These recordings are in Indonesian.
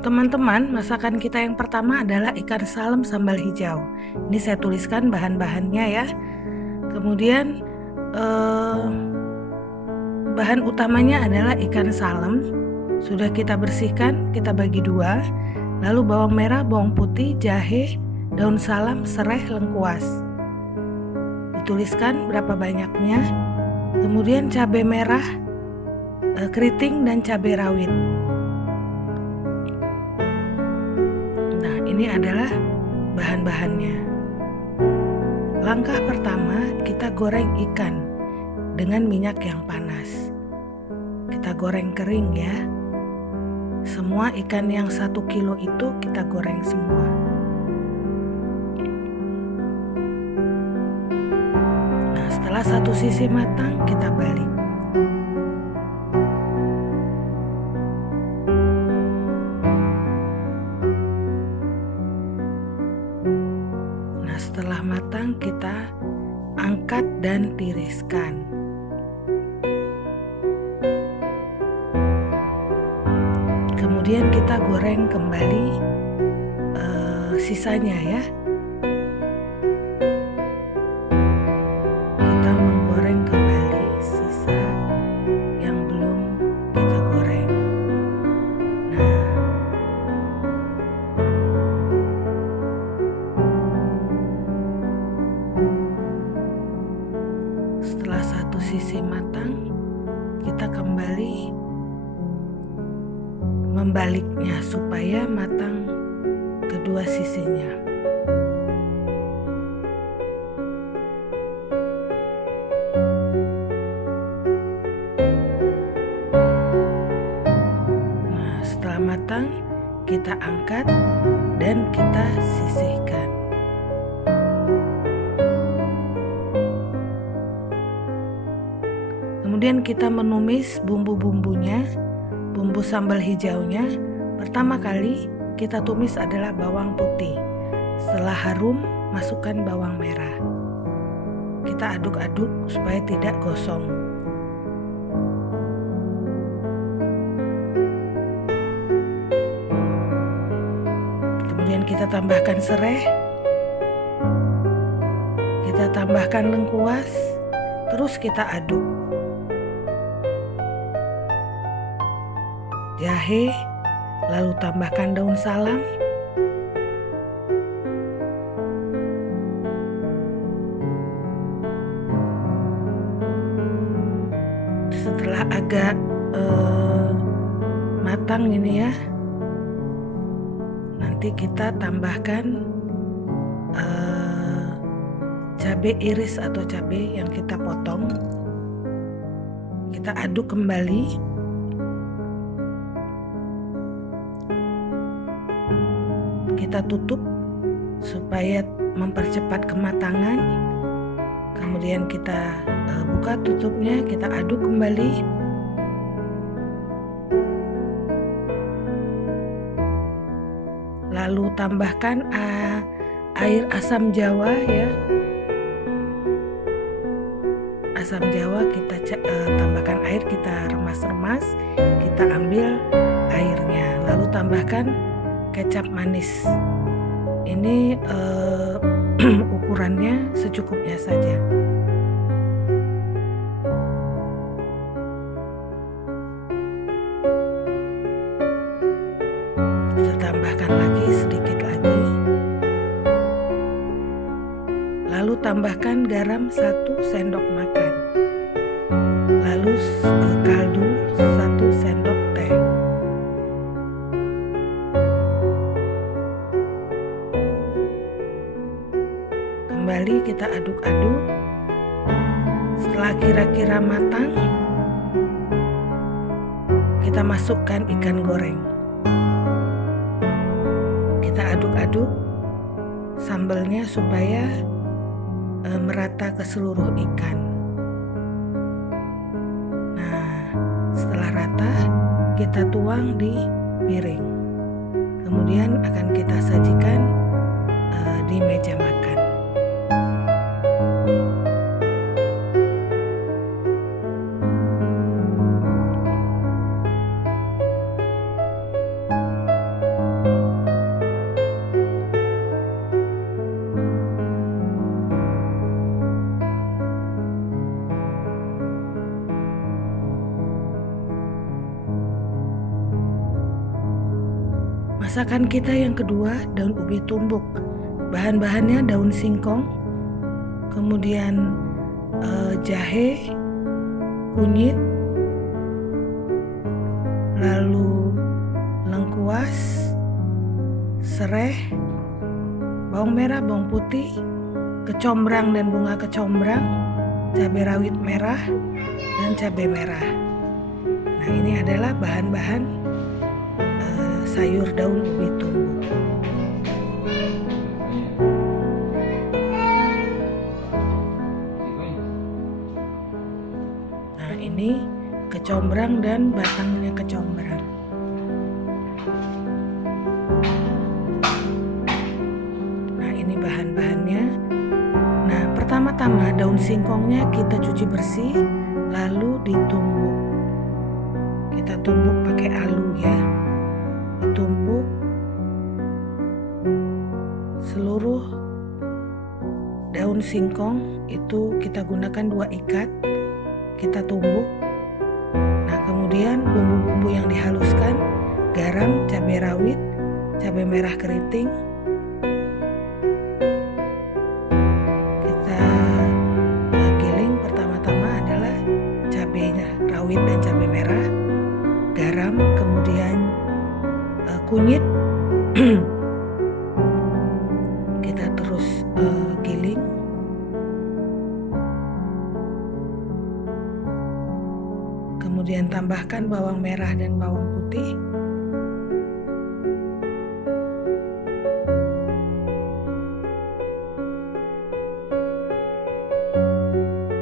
Teman-teman, masakan kita yang pertama adalah ikan salem sambal hijau. Ini saya tuliskan bahan-bahannya ya. Kemudian bahan utamanya adalah ikan salem. Sudah kita bersihkan, kita bagi dua. Lalu bawang merah, bawang putih, jahe, daun salam, serai, lengkuas. Dituliskan berapa banyaknya. Kemudian cabai merah, keriting, dan cabai rawit. Nah, ini adalah bahan-bahannya. Langkah pertama, kita goreng ikan dengan minyak yang panas. Kita goreng kering ya. Semua ikan yang 1 kilo itu kita goreng semua. Nah, setelah satu sisi matang, kita balik. Nah, setelah matang, kita angkat dan tiriskan. Kemudian kita goreng kembali sisanya ya. Kita menggoreng kembali sisa yang belum kita goreng. Nah, setelah satu sisi matang, kita kembali membaliknya supaya matang kedua sisinya. Nah, setelah matang, kita angkat dan kita sisihkan. Kemudian kita menumis bumbu-bumbunya. Bumbu sambal hijaunya, pertama kali kita tumis adalah bawang putih. Setelah harum, masukkan bawang merah. Kita aduk-aduk supaya tidak gosong. Kemudian kita tambahkan serai, kita tambahkan lengkuas, terus kita aduk. Jahe, lalu tambahkan daun salam. Setelah agak matang ini ya, nanti kita tambahkan cabai iris atau cabai yang kita potong. Kita aduk kembali. Kita tutup supaya mempercepat kematangan. Kemudian kita buka tutupnya, kita aduk kembali. Lalu tambahkan air asam jawa ya. Asam jawa kita tambahkan air, kita remas-remas, kita ambil airnya. Lalu tambahkan kecap manis. Ini ukurannya secukupnya saja. Kita tambahkan lagi sedikit lagi. Lalu tambahkan garam 1 sendok makan. Lalu kaldu 1 sendok teh. Kembali kita aduk-aduk. Setelah kira-kira matang, kita masukkan ikan goreng. Kita aduk-aduk sambalnya supaya merata ke seluruh ikan. Nah, setelah rata, kita tuang di piring. Kemudian akan kita sajikan di meja makan. Masakan kita yang kedua, daun ubi tumbuk. Bahan-bahannya daun singkong, kemudian jahe, kunyit, lalu lengkuas, sereh, bawang merah, bawang putih, kecombrang dan bunga kecombrang, cabai rawit merah, dan cabai merah. Nah, ini adalah bahan-bahan sayur daun ubi tumbuk. Nah, ini kecombrang dan batangnya kecombrang. Nah, ini bahan-bahannya. Nah, pertama-tama daun singkongnya kita cuci bersih, lalu ditumbuk. Kita tumbuk pakai alu ya. Ditumbuk seluruh daun singkong itu kita gunakan 2 ikat, kita tumbuk. Nah, kemudian bumbu-bumbu yang dihaluskan, garam, cabai rawit, cabai merah keriting, kita giling. Pertama-tama adalah cabainya rawit dan cabai merah, garam, kemudian kunyit. Kita terus giling. Kemudian tambahkan bawang merah dan bawang putih.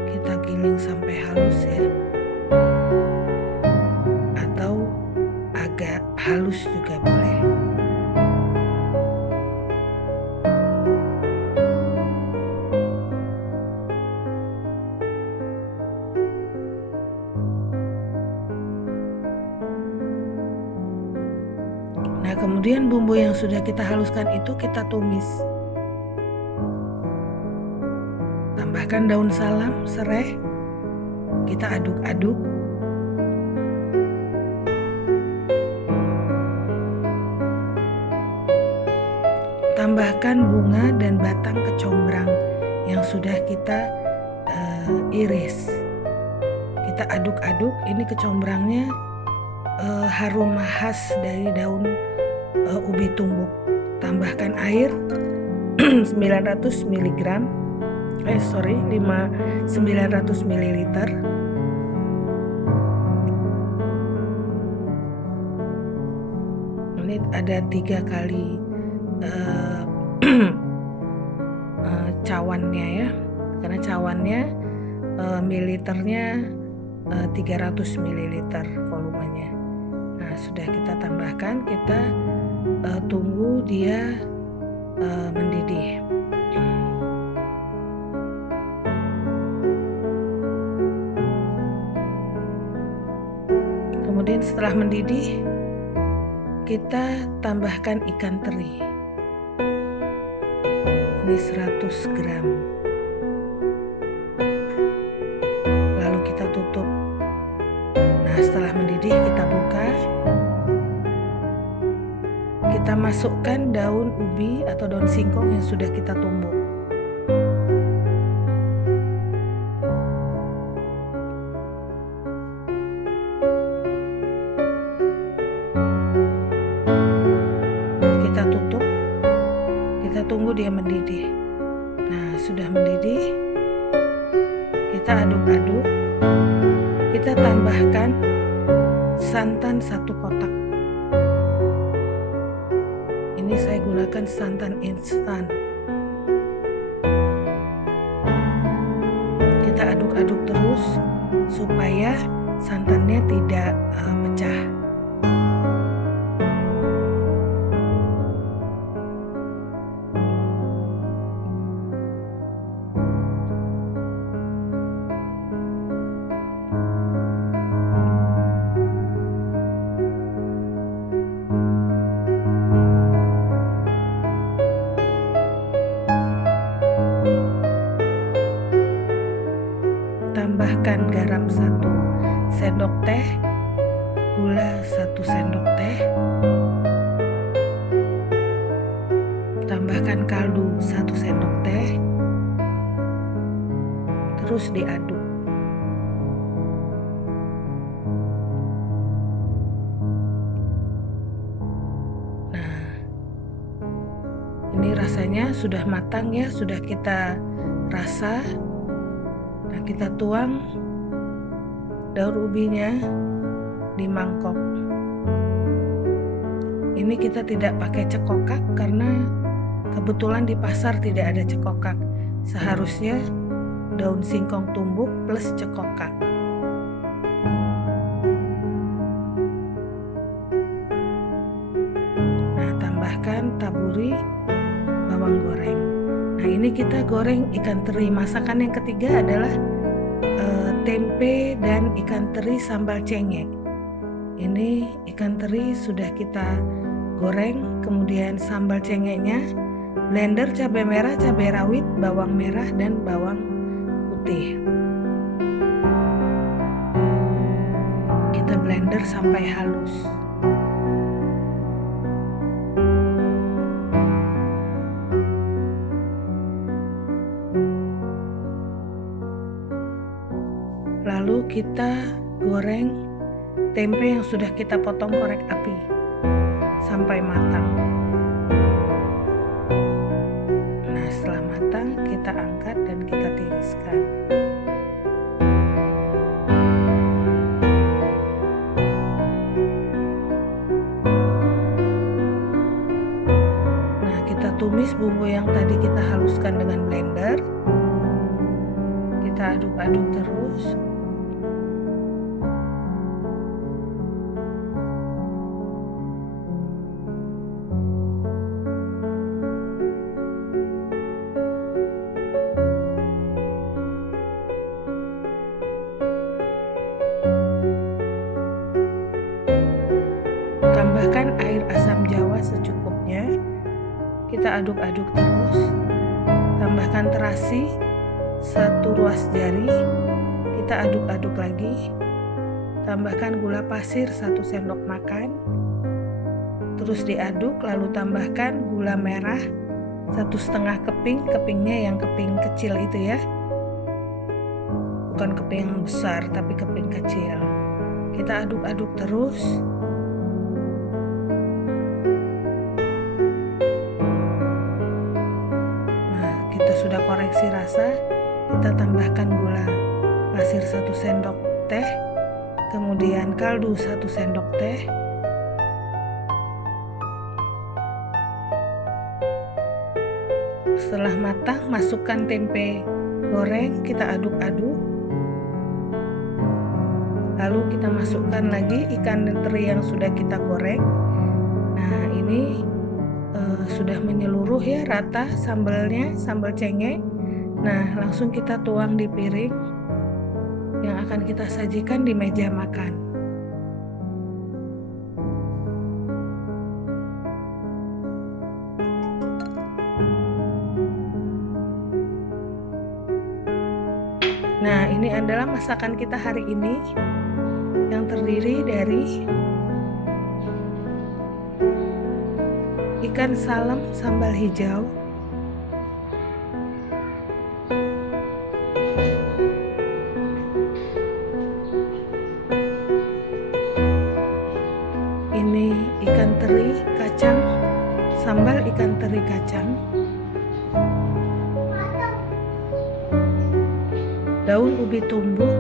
Kita giling sampai halus ya, atau agak halus juga boleh. Nah, kemudian bumbu yang sudah kita haluskan itu kita tumis. Tambahkan daun salam, serai, kita aduk-aduk. Tambahkan bunga dan batang kecombrang yang sudah kita iris. Kita aduk-aduk. Ini kecombrangnya harum khas dari daun ubi tumbuk. Tambahkan air 900 mg. 900 ml. Ini ada 3 kali cawannya ya, karena cawannya mililiternya 300 ml volumenya. Nah, sudah kita tambahkan, kita tunggu dia mendidih. Kemudian setelah mendidih, kita tambahkan ikan teri. Ini 100 gram. Lalu kita tutup. Nah, setelah mendidih kita buka. Kita masukkan daun ubi atau daun singkong yang sudah kita tumbuk. Kita tutup, kita tunggu dia mendidih. Nah, sudah mendidih, kita aduk-aduk. Kita tambahkan santan 1 kotak. Ini saya gunakan santan instan. Kita aduk-aduk terus supaya santannya tidak pecah. Tambahkan garam 1 sendok teh, gula 1 sendok teh, terus diaduk. Nah, ini rasanya sudah matang ya, sudah kita rasa. Nah, kita tuang daun ubinya di mangkok. Ini kita tidak pakai cekokak karena kebetulan di pasar tidak ada cekokak. Seharusnya daun singkong tumbuk plus cekokak. Nah, tambahkan, taburi bawang goreng. Nah, ini kita goreng ikan teri. Masakan yang ketiga adalah tempe dan ikan teri sambal cengek. Ini ikan teri sudah kita goreng, kemudian sambal cengeknya, blender cabai merah, cabai rawit, bawang merah, dan bawang putih. Kita blender sampai halus. Lalu kita goreng tempe yang sudah kita potong korek api sampai matang. Nah, setelah matang kita angkat dan kita tiriskan. Nah, kita tumis bumbu yang tadi kita haluskan dengan blender. Kita aduk-aduk terus. Tambahkan air asam jawa secukupnya. Kita aduk-aduk terus. Tambahkan terasi 1 ruas jari. Kita aduk-aduk lagi. Tambahkan gula pasir 1 sendok makan. Terus diaduk, lalu tambahkan gula merah 1,5 keping. Kepingnya yang keping kecil itu ya, bukan keping yang besar tapi keping kecil. Kita aduk-aduk terus. Kita sudah koreksi rasa, kita tambahkan gula pasir 1 sendok teh, kemudian kaldu 1 sendok teh, setelah matang masukkan tempe goreng, kita aduk-aduk, lalu kita masukkan lagi ikan teri yang sudah kita goreng. Nah, ini sudah menyeluruh ya, rata sambalnya, sambal cengek. Nah, langsung kita tuang di piring yang akan kita sajikan di meja makan. Nah, ini adalah masakan kita hari ini yang terdiri dari ikan salem sambal hijau, ini ikan teri kacang, sambal ikan teri kacang, daun ubi tumbuk,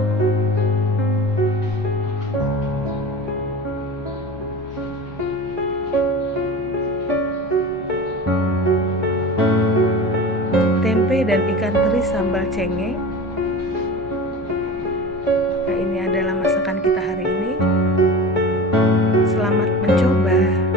tempe dan ikan teri sambal cengek. Nah, ini adalah masakan kita hari ini. Selamat mencoba.